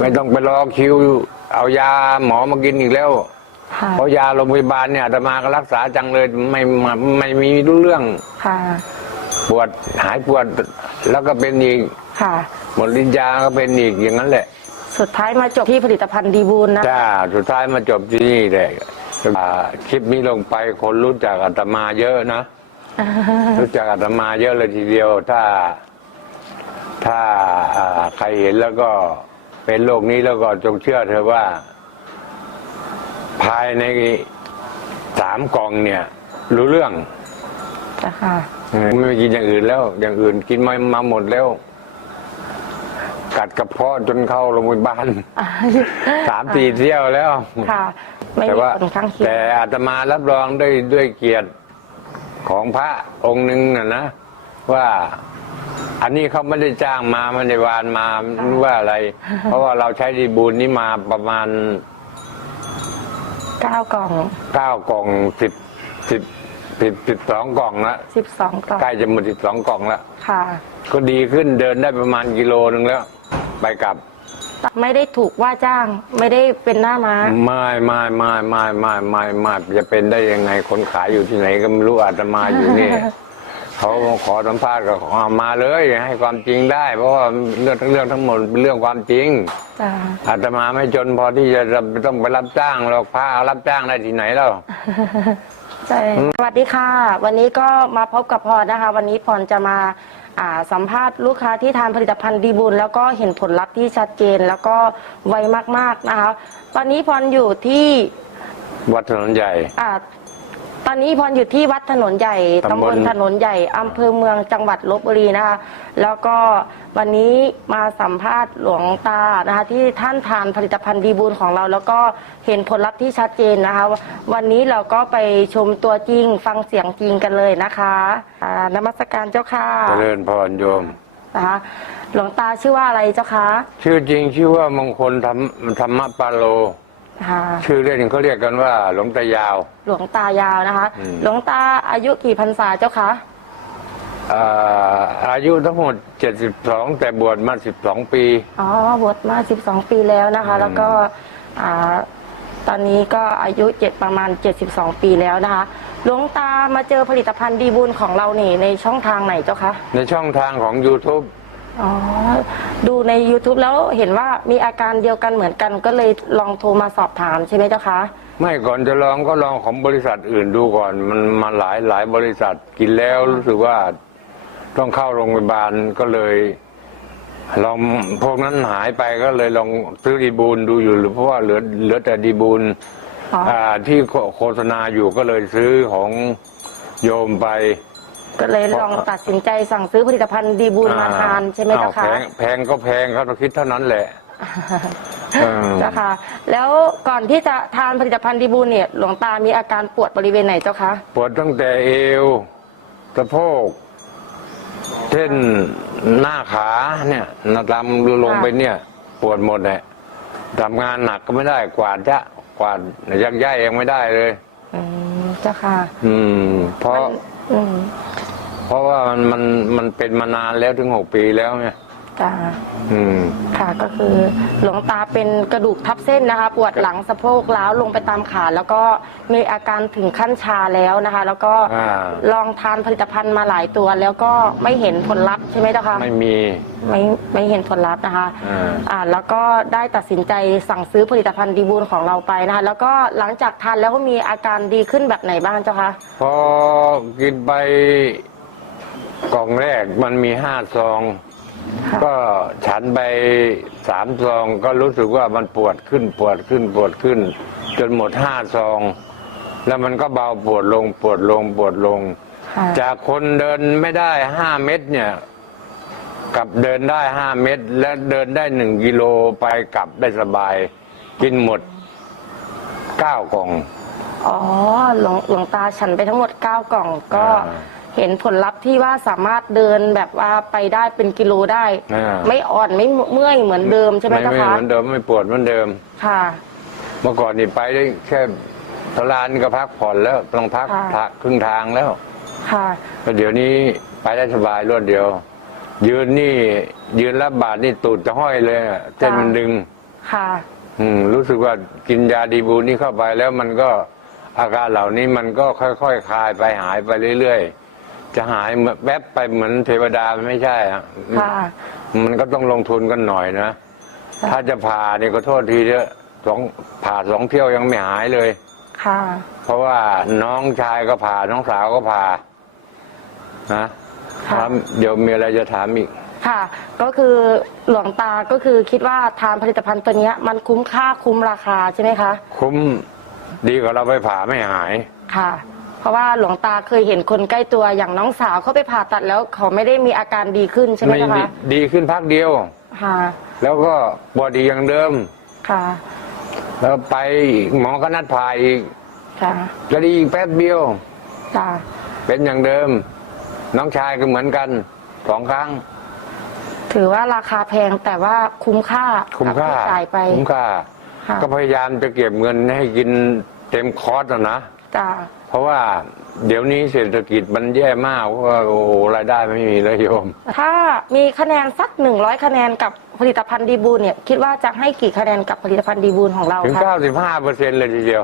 ไม่ต้องไปรอคิว เอายาหมอมากินอีกแล้ว ค่ะเพราะยาโรงพยาบาลเนี่ยอาตมาก็รักษาจังเลยไม่ไม่ไม่มีรู้เรื่องค่ะ ปวดหายปวดแล้วก็เป็นอีกค่ะ หมดลินยาก็เป็นอีกอย่างนั้นแหละสุดท้ายมาจบที่ผลิตภัณฑ์ดีบูลนะ จ้าสุดท้ายมาจบที่นี่แหละอ่าคลิปนี้ลงไปคนรู้จักอาตมาเยอะนะ รู้จักอาตมาเยอะเลยทีเดียว ถ้า ถ้าอ่าใครเห็นแล้วก็ เป็นโรคนี้แล้วก็จงเชื่อเธอะว่า ภายในสามกล่องเนี่ย รู้เรื่องจ้ะค่ะ ไม่กินอย่างอื่นแล้ว อย่างอื่นกินมามาหมดแล้ว กัดกระเพาะจนเข้าโรงพยาบาลสามสี่เที่ยวแล้ว ค่ะ ไม่แต่มีว่าผลข้างเคียงแต่อาตมารับรองด้วยด้วยเกียรติของพระองค์หนึ่งนะนะว่า อันนี้เขาไม่ได้จ้างมาไม่ได้วานมาไม่รู้ว่าอะไร เพราะว่าเราใช้ดีบูลนี้มาประมาณเก้ากล่องเก้ากล่องสิบสิบสิบสิบสองกล่องละสิบสองกล่องใกล้จะหมดสิบสองกล่องละค่ะ ก็ดีขึ้นเดินได้ประมาณกิโลนึงแล้ว ไปกลับ ไม่ได้ถูกว่าจ้าง ไม่ได้เป็นหน้าม้าไม่ไม่ไม่ไม่ไม่ไม่ไม่จะเป็นได้ยังไงคนขายอยู่ที่ไหนก็ไม่รู้อาตมาอยู่นี่ เขาขอสัมภาษณ์ก็เอามาเลย ให้ความจริงได้ เพราะว่าเรื่องทั้งเรื่องทั้งหมดเป็นเรื่องความจริงจ้ะอาตมาไม่จนพอที่จะต้องไปรับจ้างหรอกพระเอารับจ้างได้ที่ไหนแล้วใช่สวัสดีค่ะ วันนี้ก็มาพบกับพรนะคะ วันนี้พรจะมาอ่าสัมภาษณ์ลูกค้าที่ทานผลิตภัณฑ์ดีบุญ แล้วก็เห็นผลลัพธ์ที่ชัดเจนแล้วก็ไวมากๆนะคะ ตอนนี้พรอยู่ที่วัดถนนใหญ่อ่า ตอนนี้พรอยู่ที่วัดถนนใหญ่ตำบลตำบลถนนใหญ่อำเภอเมืองจังหวัดลบบุรีนะคะ แล้วก็วันนี้มาสัมภาษณ์หลวงตานะคะ ที่ท่านทานผลิตภัณฑ์ดีบูลของเรา แล้วก็เห็นผลลัพธ์ที่ชัดเจนนะคะ วันนี้เราก็ไปชมตัวจริงฟังเสียงจริงกันเลยนะคะอ่านมัสการเจ้าค่ะเจริญพรโยม นะคะหลวงตาชื่อว่าอะไรเจ้าคะชื่อจริงชื่อว่ามงคลธรรมธรรมปาโล ค่ะชื่อเล่นเขาเรียกกันว่า หลวงตายาว หลวงตายาวนะคะ อืม หลวงตาอายุกี่พรรษาเจ้าคะอ่าอายุทั้งหมด 72 แต่บวชมา 12 ปี อ๋อบวชมา 12 ปีแล้วนะคะอืมแล้วก็อ่าตอนนี้ก็อายุเจ็ดประมาณ 72 ปีแล้วนะคะ หลวงตามาเจอผลิตภัณฑ์ดีบุญของเรานี่ในช่องทางไหนเจ้าคะในช่องทางของ YouTube อ๋อ ดูใน YouTube แล้วเห็นว่ามีอาการเดียวกันเหมือนกันก็เลยลองโทรมาสอบถามใช่ไหมเจ้าคะ ไม่ก่อนจะลองก็ลองของบริษัทอื่นดูก่อน มันมาหลายหลายบริษัทกินแล้วรู้สึกว่าต้องเข้าโรงพยาบาลก็เลยลองพวกนั้นหายไปก็เลยลองซื้อดีบูลดูอยู่หรือเพราะว่าเหลือเหลือแต่ดีบูลอ๋อออ่าที่โฆโฆษณาอยู่ก็เลยซื้อของโยมไป ก็เลยลองตัดสินใจสั่งซื้อผลิตภัณฑ์ดีบุญมาทานใช่ไหมเจ้าอ้วคะแพงแพงก็แพงเขาต้องคิดเท่านั้นแหละ เออ เจ้าค่ะ แล้วก่อนที่จะทานผลิตภัณฑ์ดีบุญเนี่ยหลวงตามีอาการปวดบริเวณไหนเจ้าคะปวดตั้งแต่เอวสะโพกเช่นหน้าขาเนี่ยนาดำลงไปเนี่ย ปวดหมดเลยทำงานหนักก็ไม่ได้ กวาดจะกวาดยักย้ายยังไม่ได้เลย อืมเจ้าค่ะ อืม เพราะมันอืม เพราะว่ามันมันมันเป็นมานานแล้วถึงหกปีแล้วเนี่ย จ้าอืม ค่ะก็คือหลวงตาเป็นกระดูกทับเส้นนะคะ ปวดหลังสะโพกล้าวลงไปตามขา แล้วก็มีอาการถึงขั้นชาแล้วนะคะ แล้วก็อ่า ลองทานผลิตภัณฑ์มาหลายตัว แล้วก็ไม่เห็นผลลัพธ์ใช่ไหมเจ้าคะไม่มี ไม่ไม่เห็นผลลัพธ์นะคะอ่า อ่าแล้วก็ได้ตัดสินใจสั่งซื้อผลิตภัณฑ์ดีบูลของเราไปนะคะ แล้วก็หลังจากทานแล้วก็มีอาการดีขึ้นแบบไหนบ้างเจ้าคะพอกินไปกล่องแรกมันมีห้าซองค่ะ ก็ฉันไปสามซองก็รู้สึกว่ามันปวดขึ้นปวดขึ้นปวดขึ้น จนหมดห้าซอง แล้วมันก็เบาปวดลงปวดลงปวดลงค่ะจากคนเดินไม่ได้ห้าเมตรเนี่ยกลับเดินได้ห้าเมตร และเดินได้หนึ่งกิโลไปกลับได้สบาย กินหมดเก้ากล่อง อ๋อหลวงหลวงตาฉันไปทั้งหมด9กล่องก็อ่า เห็นผลลัพธ์ที่ว่าสามารถเดินแบบว่าไปได้เป็นกิโลได้ อ่า ไม่อ่อนไม่เมื่อยเหมือนเดิมใช่ไหมไม่เจ้าไม่คะเหมือนเดิมไม่ปวดเหมือนเดิม ค่ะ เมื่อก่อนนี่ไปได้แค่ทลานก็พักผ่อนแล้วต้องพักค่ะ พักครึ่งทางแล้วค่ะ แต่เดี๋ยวนี้ไปได้สบายรวดเดียว ยืนนี่ยืนรับบาทนี่ตูดจะห้อยเลยอะเส้นมันดึง ค่ะ อืมรู้สึกว่ากินยาดีบูนี่เข้าไปแล้วมันก็อาการเหล่านี้มันก็ค่อยๆคคลายไปหายไปเรื่อยๆ จะหายเหมือนแวบไปเหมือนเทวดามันไม่ใช่อะค่ะ มันก็ต้องลงทุนกันหน่อยนะถ้าจะผ่านี่ก็โทษทีเถอะสองผ่าสองเที่ยวยังไม่หายเลย ค่ะ เพราะว่าน้องชายก็ผ่าน้องสาวก็ผ่านะค่ะ ครับเดี๋ยวมีอะไรจะถามอีก ค่ะ ก็คือหลวงตาก็คือคิดว่าทานผลิตภัณฑ์ตัวเนี้ย มันคุ้มค่าคุ้มราคาใช่ไหมคะ คุ้มดีกว่าเราไปผ่าไม่หาย ค่ะ เพราะว่าหลวงตาเคยเห็นคนใกล้ตัวอย่างน้องสาวเขาไปผ่าตัดแล้วเขาไม่ได้มีอาการดีขึ้นใช่ไหมไม่เจ้าดีคะดีขึ้นพักเดียว ค่ะแล้วก็ปวดดีอย่างเดิม ค่ะแล้วไปหมอก็นัดผ่าอีกค่ะก็ดีอีกแป๊บเดียว จ้ะเป็นอย่างเดิม น้องชายก็เหมือนกันสองครั้งถือว่าราคาแพงแต่ว่าคุ้มค่าคุ้มค่ากับที่จ่ายไปคุ้มค่า ค่ะก็พยายามจะเก็บเงินให้กินเต็มคอร์สอะนะ จ้ะ เพราะว่าเดี๋ยวนี้เศรษฐกิจมันแย่มากเพราะว่าโอ้โหรายได้ไม่มีเลยโยม ถ้ามีคะแนนสักหนึ่งร้อยคะแนนกับผลิตภัณฑ์ดีบูลเนี่ย คิดว่าจะให้กี่คะแนนกับผลิตภัณฑ์ดีบูลของเราถึง คะ 95เปอร์เซ็นต์เลยทีเดียว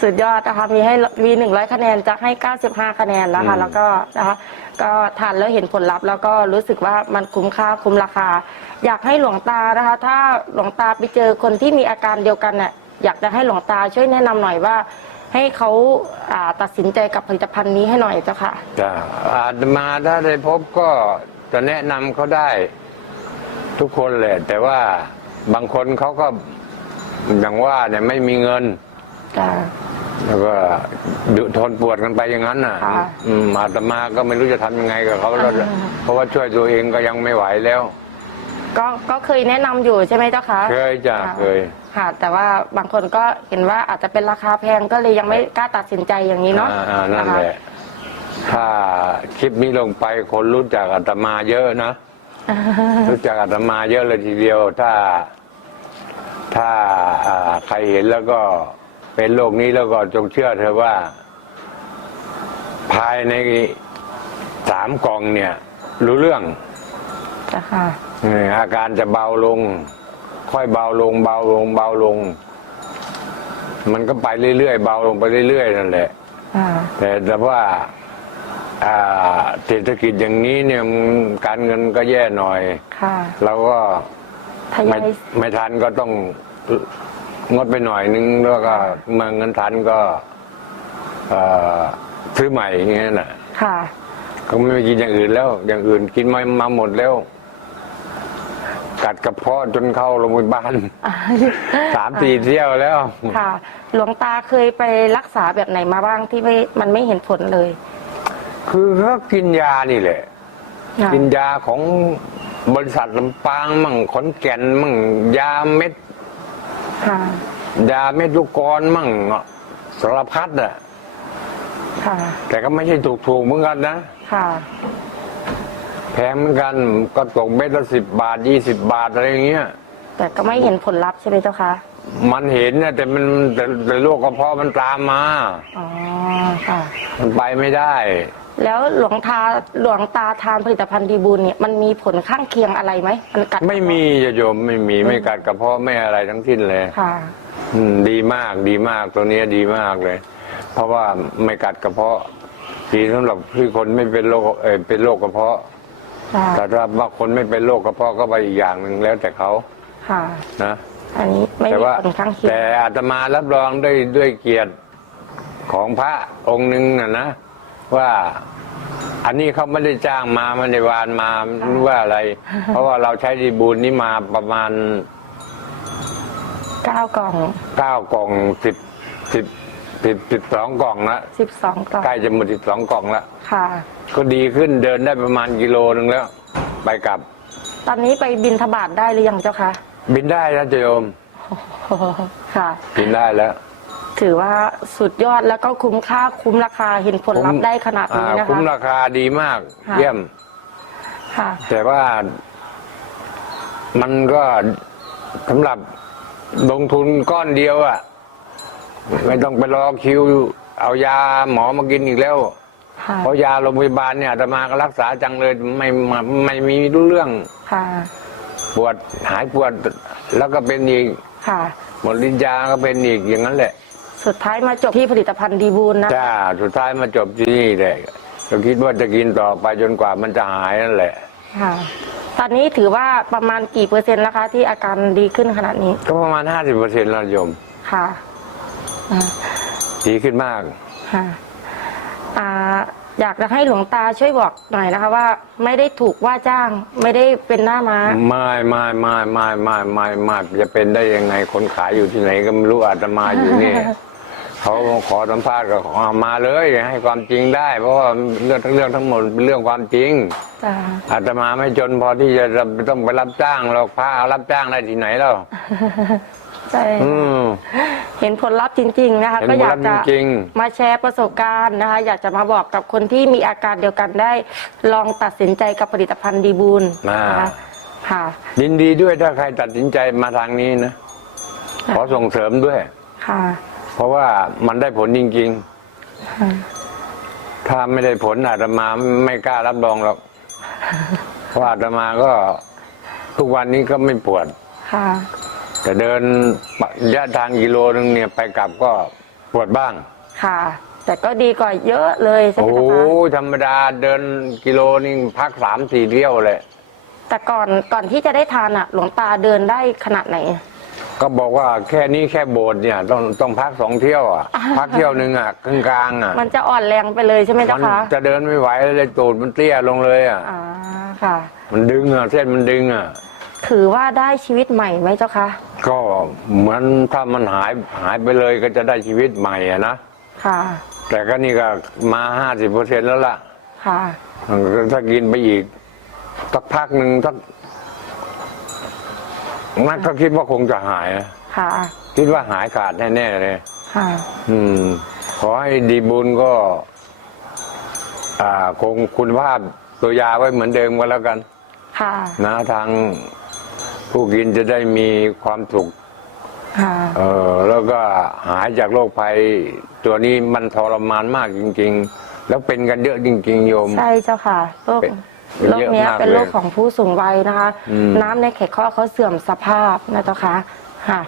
สุดยอดนะคะมีให้มีหนึ่งร้อยคะแนนจะให้เก้าสิบห้าคะแนนแล้วค่ะอืม แล้วก็นะคะก็ทานแล้วเห็นผลลัพธ์ แล้วก็รู้สึกว่ามันคุ้มค่าคุ้มราคา อยากให้หลวงตานะคะ ถ้าหลวงตาไปเจอคนที่มีอาการเดียวกันน่ะอยากจะให้หลวงตาช่วยแนะนำหน่อยว่า ให้เขาอ่าตัดสินใจกับผลิตภัณฑ์นี้ให้หน่อยเจ้าค่ะจะอาจมาถ้าได้พบก็จะแนะนำเขาได้ทุกคนแหละ แต่ว่าบางคนเขาก็อย่างว่าเนี่ยไม่มีเงิน จ้า แล้วก็ดุทนปวดกันไปอย่างนั้นน่ะค่ะอืมอาตมาก็ไม่รู้จะทำยังไงกับเขาแล้วอ่า เพราะว่าช่วยตัวเองก็ยังไม่ไหวแล้ว ก็ก็เคยแนะนำอยู่ใช่ไหมเจ้าคะเคยจ้ะค่ะเคย ค่ะ แต่ว่าบางคนก็เห็นว่าอาจจะเป็นราคาแพงก็เลยยังไม่กล้าตัดสินใจอย่างนี้เนาะอ่าอ่านั่นคแหละถ้าคลิปนี้ลงไปคนรู้จักอาตมาเยอะนะ รู้จักอาตมาเยอะเลยทีเดียว ถ้า ถ้าอ่าใครเห็นแล้วก็เป็นโรคนี้แล้วก็จงเชื่อเธอะว่า ภายในสามกล่องเนี่ย รู้เรื่อง จ้ะค่ะ เอออาการจะเบาลง ค่อยเบาลง เบาลง เบาลง มันก็ไปเรื่อยๆเบาลงไปเรื่อยๆนั่นแหละอ่าแต่แต่ว่าอ่าเศรษฐกิจอย่างนี้เนี่ยมันการเงินก็แย่หน่อยค่ะเราก็ทยไม่อยไม่ทันก็ต้องงดไปหน่อยนึงแล้วก็เมื่อเงินทันก็เอ่อซื้อใหม่อย่างเงี้ยน่ะค่ะก็ไม่กินอย่างอื่นแล้ว อย่างอื่นกินมามาหมดแล้ว กัดกระเพาะจนเข้าโรงพยาบาลสามสี่เที่ยวแล้ว ค่ะ หลวงตาเคยไปรักษาแบบไหนมาบ้างที่ไม่มันไม่เห็นผลเลย คือก็กินยานี่แหละค่ะกินยาของบริษัทลำปางมั่งขอนแก่นมั่งยาเม็ดค่ะยาเม็ดลูกกรมั่งสารพัดอะค่ะแต่ก็ไม่ใช่ถูกๆเหมือนกันนะ ค่ะแพงเหมือนกันก็ตกเม็ดละสิบบาทยี่สิบบาทอะไรอย่างเงี้ย แต่ก็ไม่เห็นผลลัพธ์ใช่ไหมเจ้าคะมันเห็นนะแต่มันแต่แต่โรคกระเพาะมันตามมา อ๋อค่ะ มันไปไม่ได้ แล้วหลวงตาหลวงตาทานผลิตภัณฑ์ดีบูลเนี่ยมันมีผลข้างเคียงอะไรไหมมันกัดไม่มีจะโยมไม่มีไม่กัดกระเพาะไม่อะไรทั้งสิ้นเลยค่ะ อืมดีมากดีมากตัวเนี้ยดีมากเลย เพราะว่าไม่กัดกระเพาะดีสำหรับที่คนไม่เป็นโรคเออเป็นโรคกระเพาะ ค่ะแต่ถ้าว่าคนไม่เป็นโรคกระเพาะก็ไปอีกอย่างหนึ่งแล้วแต่เขาค่ะ นะ อันนี้ไม่แต่มีว่าผลข้างเคียงแต่อาตมารับรองด้วยด้วยเกียรติของพระองค์หนึ่งนะนะ ว่าอันนี้เขาไม่ได้จ้างมาไม่ได้วานมาหรือว่าอะไร เพราะว่าเราใช้ดีบูลนี้มาประมาณเก้ากล่องเก้ากล่องสิบสิบสิบสิบสองกล่องละสิบสองกล่องใกล้จะหมดสิบสองกล่องละ ค่ะ ก็ดีขึ้นเดินได้ประมาณกิโลหนึ่งแล้ว ไปกลับ ตอนนี้ไปบินทบาทได้หรือยังเจ้าคะบินได้แล้วโยมค่ะ บินได้แล้ว ถือว่าสุดยอดแล้วก็คุ้มค่าคุ้มราคาเห็นผลลัพธ์ได้ขนาดนี้อ่านะคุ้มคะราคาดีมากค่ะเยี่ยมค่ะแต่ว่า มันก็สำหรับลงทุนก้อนเดียวอะไม่ต้องไปรอคิว เอายาหมอมากินอีกแล้ว ค่ะเพราะยาโรงพยาบาลเนี่ยอาตมาก็รักษาจังเลยไม่ไม่ไม่มีรู้เรื่องค่ะ ปวดหายปวดแล้วก็เป็นอีกค่ะ หมดลิ้นยาก็เป็นอีกอย่างนั้นแหละสุดท้ายมาจบที่ผลิตภัณฑ์ดีบูลนะจ้าสุดท้ายมาจบที่นี่แหละก็คิดว่าจะกินต่อไปจนกว่ามันจะหายนั่นแหละ ค่ะ ตอนนี้ถือว่าประมาณกี่เปอร์เซ็นต์แล้วคะ ที่อาการดีขึ้นขนาดนี้ก็ประมาณห้าสิบเปอร์เซ็นต์แล้วโยมค่ะอ่าดีขึ้นมากค่ะอ่า อยากจะให้หลวงตาช่วยบอกหน่อยนะคะว่า ไม่ได้ถูกว่าจ้างไม่ได้เป็นหน้าม้า ไม่ไม่ไม่ไม่ไม่ไม่ไม่จะเป็นได้ยังไงคนขายอยู่ที่ไหนก็ไม่รู้อาตมาอยู่นี่ เขาขอสัมภาษณ์ก็เอามาเลยให้ความจริงได้ เพราะว่าเรื่องทั้งเรื่องทั้งหมดเป็นเรื่องความจริงจ้าอาตมาไม่จนพอที่จะต้องไปรับจ้างหรอกพระรับจ้างได้ที่ไหนแล้ว ใช่อืม เห็นผลลัพธ์จริง ๆ นะคะ เห็นก็อยากผลลัจะพธ์จริงมาแชร์ประสบการณ์นะคะ อยากจะมาบอกกับคนที่มีอาการเดียวกันได้ ลองตัดสินใจกับผลิตภัณฑ์ดีบูลอ่านะคะค่ะ ยินดีด้วยถ้าใครตัดสินใจมาทางนี้นะขอส่งเสริมด้วย ค่ะเพราะว่ามันได้ผลจริง ค่ะๆ ถ้าไม่ได้ผลอาตมาไม่กล้ารับรองหรอกเพราะอาตมาก็ทุกวันนี้ก็ไม่ปวด ค่ะ แต่เดินระยะทางกิโลนึงเนี่ยไปกลับก็ปวดบ้าง ค่ะ แต่ก็ดีกว่าเยอะเลยใช่ไหโอ้มโหคะธรรมดาเดินกิโลนึงพักสามสี่เที่ยวเลย แต่ก่อนก่อนที่จะได้ทานอะ หลวงตาเดินได้ขนาดไหน ก็บอกว่าแค่นี้แค่โบสถ์เนี่ยต้องต้องพักสองเที่ยวอะ พักเที่ยวหนึ่งอะกลางกลางๆอะ มันจะอ่อนแรงไปเลยใช่ไหมมัเจ้าคะจะเดินไม่ไหวเลยตูดมันเตี้ยลงเลยอะ อ่าค่ะ มันดึงอะเส้นมันดึงอะ ถือว่าได้ชีวิตใหม่ไหมเจ้าคะ ก็เหมือนถ้ามันหายหายไปเลยก็จะได้ชีวิตใหม่อะนะ ค่ะ แต่ก็นี่ก็มาห้าสิบเปอร์เซ็นแล้วล่ะ ค่ะ ถ้ากินไปอีกสักพักหนึ่งสักนักก็คิดว่าคงจะหายนะค่ะ คิดว่าหายขาดแน่ๆเลย ค่ะ อืม ขอให้ดีบุญก็ อ่า คงคุณภาพตัวยาไว้เหมือนเดิมก็แล้วกัน ค่ะ นะทาง ผู้กินจะได้มีความสุขค่ะเออแล้วก็หายจากโรคภัย ตัวนี้มันทรมานมากจริง ๆ แล้วเป็นกันเยอะจริง ๆ โยม ใช่เจ้าค่ะโรคเป็นโรคเนี้ยเยอะมากเป็นโรคเลยของผู้สูงวัยนะคะ อืม น้ำในไขข้อเขาเสื่อมสภาพนะเจ้าค่ะค่ะ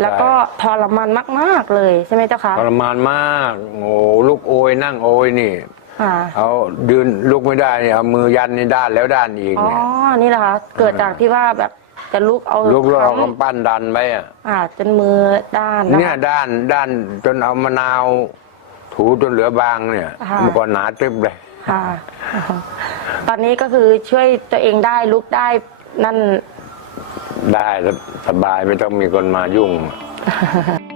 แล้วก็ทรมานมาก ๆเลยใช่ไหมเจ้าคะทรมานมาก โอ้ลูกโอยนั่งโอยนี่ ค่ะเอายืนลุกไม่ได้เนี่ยเอามือยันในด้านแล้วด้านอีกอ๋อเนี่ย นี่แหละคะเกิดจากที่ว่าแบบ จะลุกเอาลุกแล้วเอาค้ำกำปั้นดันไปอะอ่าจนมือด้านนะเนี่ยคะด้านด้านจนเอามะนาว ถูจนเหลือบางเนี่ยค่ะเมันก็หนาตึ๊บเลยค่ะ ตอนนี้ก็คือช่วยตัวเองได้ลุกได้นั่น ได้สบายไม่ต้องมีคนมายุ่งค่ะ